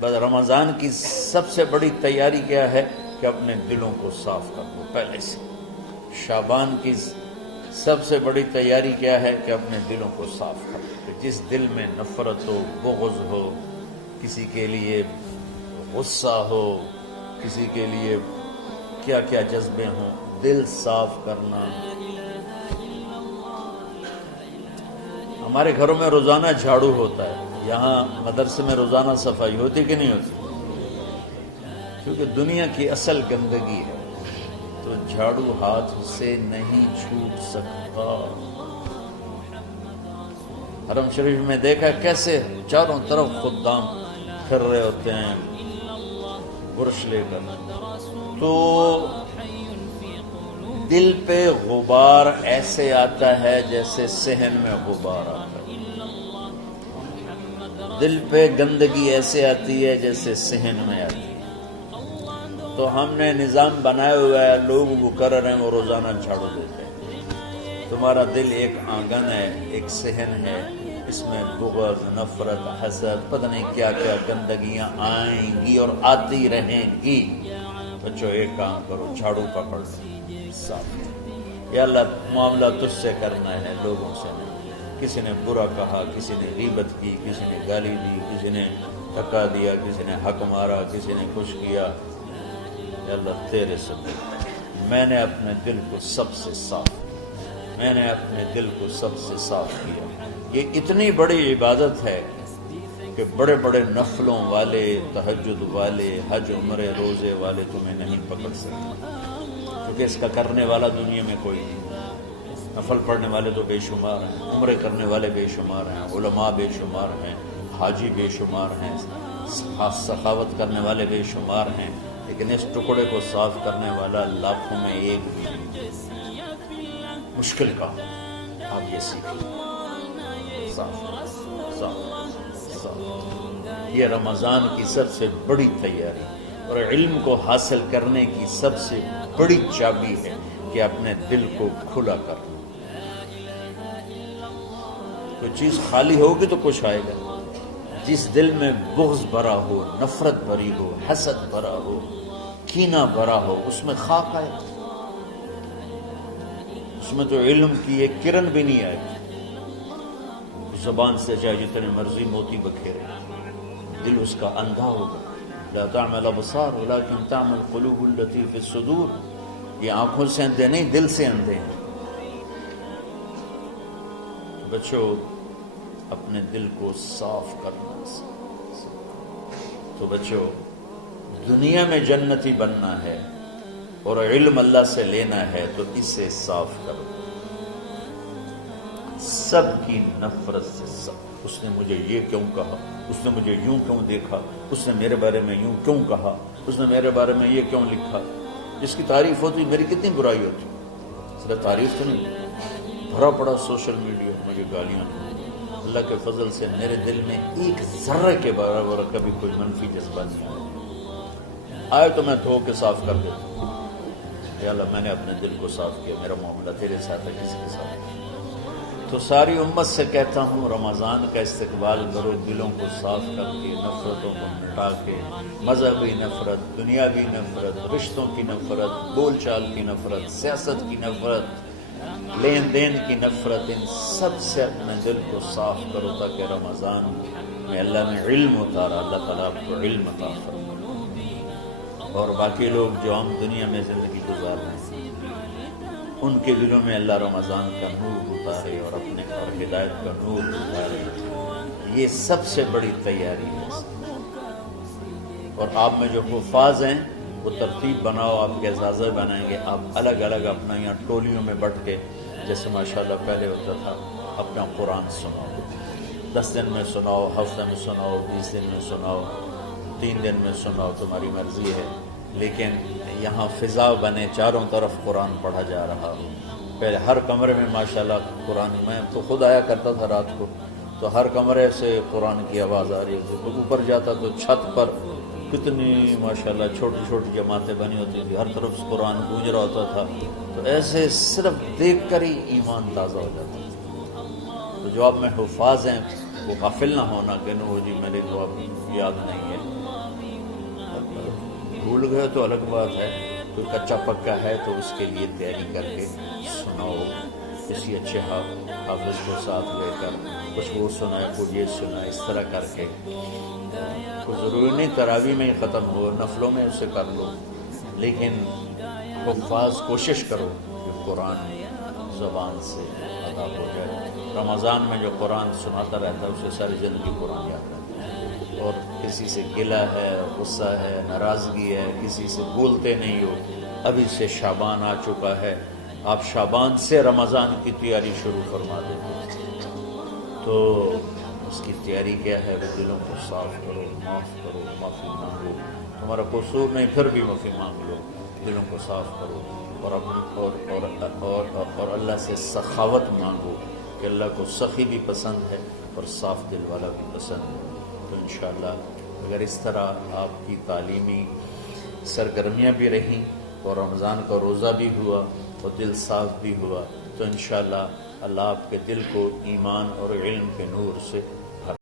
بس رمضان کی سب سے بڑی تیاری کیا ہے کہ اپنے دلوں کو صاف کر دو پہلے سے۔ شعبان کی سب سے بڑی تیاری کیا ہے کہ اپنے دلوں کو صاف کر دو، کہ جس دل میں نفرت ہو، بغض ہو، کسی کے لیے غصہ ہو، کسی کے لیے کیا کیا جذبے ہوں، دل صاف کرنا۔ ہمارے گھروں میں روزانہ جھاڑو ہوتا ہے، یہاں مدرسے میں روزانہ صفائی ہوتی کہ نہیں ہوتی؟ کیونکہ دنیا کی اصل گندگی ہے تو جھاڑو ہاتھ سے نہیں چھوٹ سکتا۔ حرم شریف میں دیکھا کیسے چاروں طرف خدام پھر رہے ہوتے ہیں برش لے کر، تو دل پہ غبار ایسے آتا ہے جیسے صحن میں غبار آتا ہے، دل پہ گندگی ایسے آتی ہے جیسے صحن میں آتی ہے۔ تو ہم نے نظام بنایا ہوا ہے، لوگ وہ کر رہے ہیں، وہ روزانہ جھاڑو دیتے ہیں۔ تمہارا دل ایک آنگن ہے، ایک صحن ہے، اس میں بغض، نفرت، حسد، پتہ نہیں کیا کیا گندگیاں آئیں گی اور آتی رہیں گی۔ بچوں ایک کام کرو، جھاڑو پکڑ لو، صاف۔ یا اللہ معاملہ تجھ سے کرنا ہے، لوگوں سے نہیں۔ کسی نے برا کہا، کسی نے غیبت کی، کسی نے گالی دی، کسی نے دھکا دیا، کسی نے حق مارا، کسی نے کچھ کیا، یا اللہ تیرے سے میں نے اپنے دل کو سب سے صاف کیا، میں نے اپنے دل کو سب سے صاف کیا۔ یہ اتنی بڑی عبادت ہے کہ بڑے بڑے نفلوں والے، تہجد والے، حج عمرے روزے والے تمہیں نہیں پکڑ سکتے، کیونکہ اس کا کرنے والا دنیا میں کوئی نہیں۔ نفل پڑھنے والے تو بے شمار ہیں، عمرے کرنے والے بے شمار ہیں، علماء بے شمار ہیں، حاجی بے شمار ہیں، سخاوت کرنے والے بے شمار ہیں، لیکن اس ٹکڑے کو صاف کرنے والا لاکھوں میں ایک بھی نہیں۔ مشکل کام آپ یہ سیکھیں، صاف صاف صاف۔ یہ رمضان کی سب سے بڑی تیاری اور علم کو حاصل کرنے کی سب سے بڑی چابی ہے کہ اپنے دل کو کھلا کر۔ کوئی چیز خالی ہوگی تو کچھ آئے گا۔ جس دل میں بغض بھرا ہو، نفرت بھری ہو، حسد بھرا ہو، کینہ بھرا ہو، اس میں خاک آئے، اس میں تو علم کی ایک کرن بھی نہیں آئے۔ زبان سے چاہے جتنے مرضی موتی بکھیرے، دل اس کا اندھا ہوگا۔ لا تعمل ابصار ولكن تعمل قلوب التي في الصدور۔ یہ آنکھوں سے اندھے نہیں، دل سے اندھے ہیں۔ بچوں اپنے دل کو صاف کرنا۔ تو بچوں دنیا میں جنتی بننا ہے اور علم اللہ سے لینا ہے تو اسے صاف کرو، سب کی نفرت سے صاف۔ اس نے مجھے یہ کیوں کہا، اس نے مجھے یوں کیوں دیکھا، اس نے میرے بارے میں یوں کیوں کہا، اس نے میرے بارے میں یہ کیوں لکھا۔ جس کی تعریف ہوتی میری کتنی برائی ہوتی، صرف تعریف تو نہیں، بھرا پڑا سوشل میڈیا مجھے گالیاں۔ اللہ کے فضل سے میرے دل میں ایک ذرے کے برابر کبھی کوئی منفی جذبہ نہیں آئے تو میں دھو کے صاف کر دیتا ہوں۔ یا اللہ میں نے اپنے دل کو صاف کیا، میرا معاملہ تیرے ساتھ ہے، کسی کے ساتھ نہیں۔ تو ساری امت سے کہتا ہوں رمضان کا استقبال کرو، دلوں کو صاف کر کے، نفرتوں کو مٹا کے، مذہبی نفرت، دنیاوی نفرت، رشتوں کی نفرت، بول چال کی نفرت، سیاست کی نفرت، لین دین کی نفرت، ان سب سے اپنے دل کو صاف کرو تاکہ رمضان میں اللہ نے علم اتارا، اللہ تعالیٰ آپ کو علم عطا فرمائے، اور باقی لوگ جو ہم دنیا میں زندگی گزار رہے ہیں ان کے دلوں میں اللہ رمضان کا نور اتارے اور اپنے اور ہدایت کا نور اتارے۔ یہ سب سے بڑی تیاری ہے۔ اور آپ میں جو حفاظ ہیں وہ ترتیب بناؤ، آپ کے اعزازہ بنائیں گے، آپ الگ الگ اپنا یہاں ٹولیوں میں بٹ کے، جیسے ماشاءاللہ پہلے ہوتا تھا، اپنا قرآن سناؤ، 10 دن میں سناؤ، ہفتہ میں سناؤ، 20 دن میں سناؤ، 3 دن میں سناؤ، تمہاری مرضی ہے، لیکن یہاں فضا بنے، چاروں طرف قرآن پڑھا جا رہا ہو۔ پہلے ہر کمرے میں ماشاءاللہ قرآن، میں تو خود آیا کرتا تھا رات کو، تو ہر کمرے سے قرآن کی آواز آ رہی تھی، تو اوپر جاتا تو چھت پر کتنی ماشاءاللہ چھوٹی چھوٹی جماعتیں بنی ہوتی تھی، ہر طرف قرآن گونج رہا ہوتا تھا، تو ایسے صرف دیکھ کر ہی ایمان تازہ ہو جاتا تھا۔ تو جو آپ میں حفاظ ہیں وہ غافل نہ ہونا کہ نو جی میرے کو اب یاد نہیں ہے، گئے تو الگ بات ہے، کوئی کچا پکا ہے تو اس کے لیے تیاری کر کے سناؤ، کسی اچھے حافظ کو ساتھ لے کر کچھ وہ سنائے، کچھ یہ سنائے، اس طرح کر کے کوئی ضروری نہیں تراویح میں ہی ختم ہو، نفلوں میں اسے کر لو، لیکن حفاظ کوشش کرو کہ قرآن زبان سے ادا ہو جائے۔ رمضان میں جو قرآن سناتا رہتا ہے اسے ساری زندگی قرآن یاد رہتا ہے، اور کسی سے گلہ ہے، غصہ ہے، ناراضگی ہے، کسی سے بولتے نہیں ہو۔ ابھی سے شعبان آ چکا ہے، آپ شعبان سے رمضان کی تیاری شروع فرما دیں، تو اس کی تیاری کیا ہے؟ وہ دلوں کو صاف کرو، معاف کرو، معافی مانگو، تمہارا قصور نہیں پھر بھی معافی مانگ لو، دلوں کو صاف کرو، اور اللہ سے سخاوت مانگو کہ اللہ کو سخی بھی پسند ہے اور صاف دل والا بھی پسند ہے۔ تو انشاءاللہ اگر اس طرح آپ کی تعلیمی سرگرمیاں بھی رہیں اور رمضان کا روزہ بھی ہوا اور دل صاف بھی ہوا، تو انشاءاللہ اللہ آپ کے دل کو ایمان اور علم کے نور سے